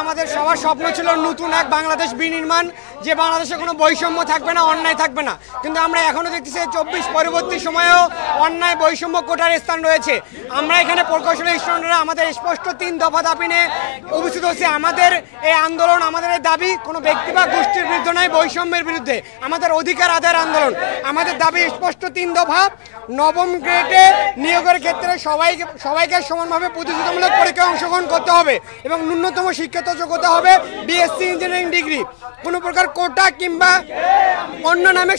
আমাদের সবার স্বপ্ন ছিল নতুন এক বাংলাদেশ বিনির্মাণ, যে বাংলাদেশে কোনো বৈষম্য থাকবে না, অন্যায় থাকবে না। কিন্তু আমরা এখনো দেখতেছি 24 পরবর্তী সময়েও অন্যায় বৈষম্য কোটার স্থান রয়েছে। আমরা এখানে প্রকৌশলী স্টুডেন্টরা আমাদের স্পষ্ট 3 দফা দাবি নিয়ে উপস্থিত হচ্ছে। আমাদের এই আন্দোলন, আমাদের এই দাবি কোনো ব্যক্তি বা গোষ্ঠীর বিরুদ্ধে নয়, বৈষম্যের বিরুদ্ধে। আমাদের অধিকার আদায়ের আন্দোলন। আমাদের দাবি স্পষ্ট 3 দফা। নবম গ্রেডে নিয়োগের ক্ষেত্রে সবাইকে সমানভাবে প্রতিযোগিতামূলক পরীক্ষায় অংশগ্রহণ করতে হবে এবং ন্যূনতম শিক্ষাগত যোগ্যতা হবে বিএসসি ইঞ্জিনিয়ারিং ডিগ্রি। কোনো প্রকার কোটা কিংবা অন্য নামে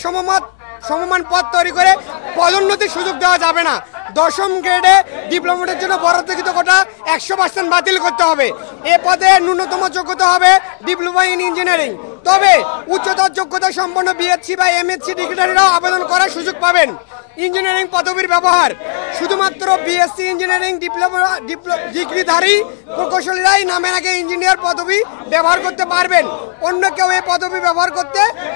সমমান পদ তৈরি করে পদোন্নতির সুযোগ দেওয়া যাবে না। 10ম গ্রেডে ডিপ্লোমাটের জন্য বরাদ্দকৃত কোটা 100% বাতিল করতে হবে। এ পদে ন্যূনতম যোগ্যতা হবে ডিপ্লোমা ইন ইঞ্জিনিয়ারিং। তবে উচ্চতর যোগ্যতা সম্পন্ন বিএসসি বা এমএসসি ডিগ্রিধারীরাও আবেদন করার সুযোগ পাবেন। ইঞ্জিনিয়ারিং পদবীর ব্যবহার শুধুমাত্র বিএসসি ইঞ্জিনিয়ারিং ডিগ্রিধারী প্রকৌশলীরাই নামের আগে ইঞ্জিনিয়ার পদবি ব্যবহার করতে পারবেন। অন্য কেউ এই পদবি ব্যবহার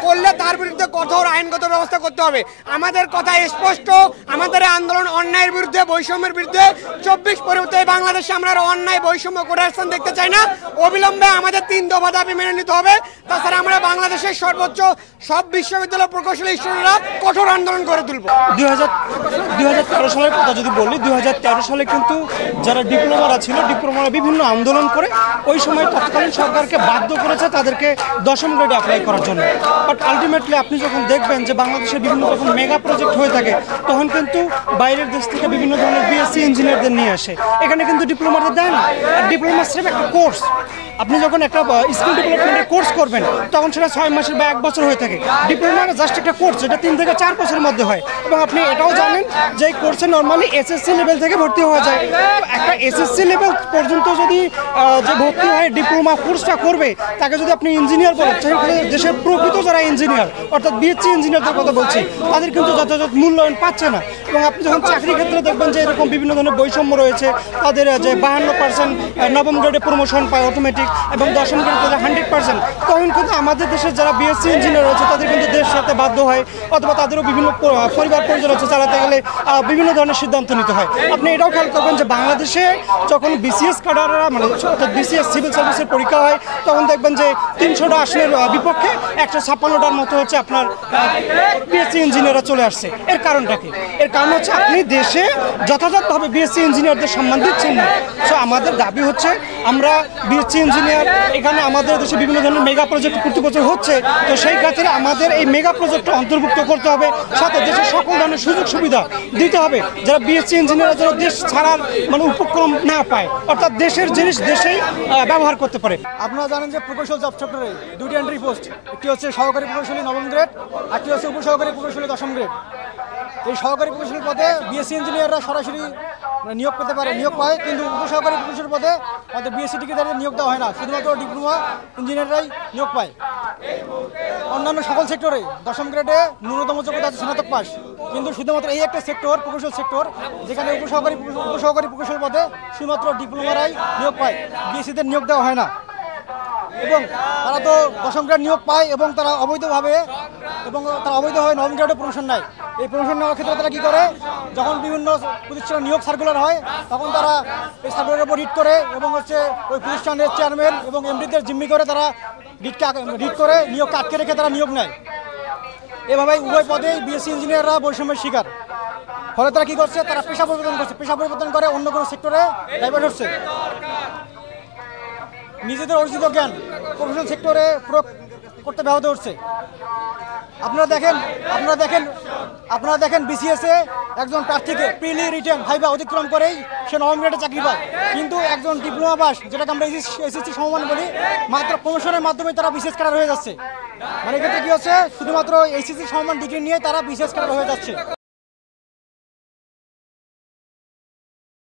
করলে তার বিরুদ্ধে কঠোর আইনগত ব্যবস্থা করতে হবে। আমাদের কথা স্পষ্ট, আমাদের আন্দোলন অন্যায়ের বিরুদ্ধে, বৈষম্যের বিরুদ্ধে। 24 পরবর্তী বাংলাদেশে আমরা অন্যায় বৈষম্য কোটার স্থান দেখতে চাই না। অবিলম্বে আমাদের 3 দফা দাবি মেনে নিতে হবে। তাছাড়া আমরা বাংলাদেশের সর্বোচ্চ সব বিশ্ববিদ্যালয় প্রকৌশলী স্টুডেন্টরা কঠোর আন্দোলন করে তুলব। 2013 সালের কথা যদি বলি, 2013 সালে কিন্তু যারা ডিপ্লোমারা ছিল, ডিপ্লোমারা বিভিন্ন আন্দোলন করে ওই সময় তৎকালীন সরকারকে বাধ্য করেছে তাদেরকে 10ম গ্রেডে অ্যাপ্লাই করার জন্য। বাট আলটিমেটলি আপনি যখন দেখবেন যে বাংলাদেশে বিভিন্ন রকম মেগা প্রজেক্ট হয়ে থাকে, তখন কিন্তু বাইরের দেশ থেকে বিভিন্ন ধরনের বিএসসি ইঞ্জিনিয়ারদের নিয়ে আসে। এখানে কিন্তু ডিপ্লোমাদের দেয় না। আর ডিপ্লোমা স্রেফ একটা কোর্স। আপনি যখন একটা স্কিল ডেভেলপমেন্টের কোর্স করবেন, তখন সেটা 6 মাসের বা 1 বছর হয়ে থাকে। ডিপ্লোমা জাস্ট একটা কোর্স, যেটা 3 থেকে 4 বছরের মধ্যে হয়। এবং আপনি এটাও জানেন যে এই কোর্সে নর্মালি এসএসসি লেভেল থেকে ভর্তি হওয়া যায়। একটা এসএসসি লেভেল পর্যন্ত যদি যে ভর্তি হয় ডিপ্লোমা কোর্সটা করবে, তাকে যদি আপনি ইঞ্জিনিয়ার বলেন, সেখানে দেশের প্রকৃত যারা ইঞ্জিনিয়ার, অর্থাৎ বিএসসি ইঞ্জিনিয়ারদের কথা বলছি, তাদের কিন্তু যথাযথ মূল্যায়ন পাচ্ছে না। এবং আপনি যখন চাকরির ক্ষেত্রে দেখবেন যে এরকম বিভিন্ন ধরনের বৈষম্য রয়েছে, তাদের যে 52% নবম গ্রেডে প্রমোশন পায় অটোমেটিক, এবং 10ম গ্রেডে তাদের 100%, তখন কিন্তু আমাদের দেশের যারা বিএসসি ইঞ্জিনিয়ার রয়েছে তাদের কিন্তু দেশ সাথে বাধ্য হয়, অথবা তাদেরও বিভিন্ন পরিবার পরিজন হচ্ছে চালাতে গেলে বিভিন্ন ধরনের সিদ্ধান্ত নিতে হয়। আপনি এটাও খেয়াল করবেন যে বাংলাদেশে যখন বিসিএস ক্যাডাররা, মানে অর্থাৎ বিসিএস সিভিল সার্ভিসের পরীক্ষা হয়, তখন দেখবেন যে 300টা আসনের বিপক্ষে 156টার মতো হচ্ছে আপনার বিএসসি ইঞ্জিনিয়াররা চলে আসছে। এর কারণটা কি? এর কারণ হচ্ছে আপনি দেশে যথাযথভাবে বিএসসি ইঞ্জিনিয়ারদের সম্মান দিচ্ছেন না। সো আমাদের দাবি হচ্ছে আমরা বিএসসি ইঞ্জিনিয়ার, এখানে আমাদের দেশে বিভিন্ন ধরনের মেগা প্রজেক্ট প্রতি বছর হচ্ছে, তো সেই ক্ষেত্রে আমাদের এই মেগা প্রজেক্টটা অন্তর্ভুক্ত করতে হবে, সাথে দেশের সকল ধরনের সুযোগ সুবিধা দিতে হবে, যারা বিএসসি ইঞ্জিনিয়াররা যেন দেশ ছাড়ার মানে উপক্রম না পায়, অর্থাৎ দেশের জিনিস দেশেই ব্যবহার করতে পারে। আপনারা জানেন যে প্রকৌশল জব সেক্টরে 2টি এন্ট্রি পোস্ট, একটি হচ্ছে সহকারী প্রকৌশলী 9ম গ্রেড, একটি হচ্ছে উপসহকারী প্রকৌশলী 10ম গ্রেড। এই সহকারী প্রকৌশলী পদে বিএসসি ইঞ্জিনিয়াররা সরাসরি নিয়োগ পেতে পারে, নিয়োগ পায়, কিন্তু উপসহকারী প্রকৌশলী পদে আমাদের বিএসসি ডিগ্রিধারীদের নিয়োগ দেওয়া হয় না, শুধুমাত্র ডিপ্লোমা ইঞ্জিনিয়াররাই নিয়োগ পায়। অন্যান্য সকল সেক্টরে 10ম গ্রেডে ন্যূনতম যোগ্যতা আছে স্নাতক পাস, কিন্তু শুধুমাত্র এই একটা সেক্টর, প্রকৌশল সেক্টর, যেখানে উপসহকারী প্রকৌশল পদে শুধুমাত্র ডিপ্লোমারাই নিয়োগ পায়, বিএসসিদের নিয়োগ দেওয়া হয় না। এবং তারা তো 10ম গ্রেড নিয়োগ পায় এবং তারা অবৈধভাবে 9ম গ্রেডে প্রমোশন নেয়। এই প্রমোশন নেওয়ার ক্ষেত্রে তারা কী করে, যখন বিভিন্ন প্রতিষ্ঠানে নিয়োগ সার্কুলার হয়, তখন তারা এই সার্কুলারের উপর রিড করে এবং হচ্ছে ওই প্রতিষ্ঠানের চেয়ারম্যান এবং এমডিদের জিম্মি করে তারা রিড করে নিয়োগকে আটকে রেখে তারা নিয়োগ নেয়। এভাবেই উভয় পদেই বিএসসি ইঞ্জিনিয়াররা বৈষম্যের শিকার। ফলে তারা কী করছে, তারা পেশা পরিবর্তন করে অন্য কোনো সেক্টরে ডাইভার্ট হচ্ছে। নিজেদের অর্জিত জ্ঞান প্রফেশনাল সেক্টরে প্রয়োগ করতে ব্যাহত হচ্ছে। আপনারা দেখেন বিসিএসে একজন প্রার্থীকে প্রিলি রিটেন ভাইভা অতিক্রম করেই সে 9ম গ্রেডে চাকরি পায়, কিন্তু একজন ডিপ্লোমা পাস, যেটাকে আমরা এসএসসি সমমান বলি, মাত্র প্রমোশনের মাধ্যমে তারা বিসিএস ক্যাডার হয়ে যাচ্ছে। মানে এক্ষেত্রে কী হচ্ছে, শুধুমাত্র এসএসসি সমমান ডিগ্রি নিয়ে তারা বিসিএস ক্যাডার হয়ে যাচ্ছে।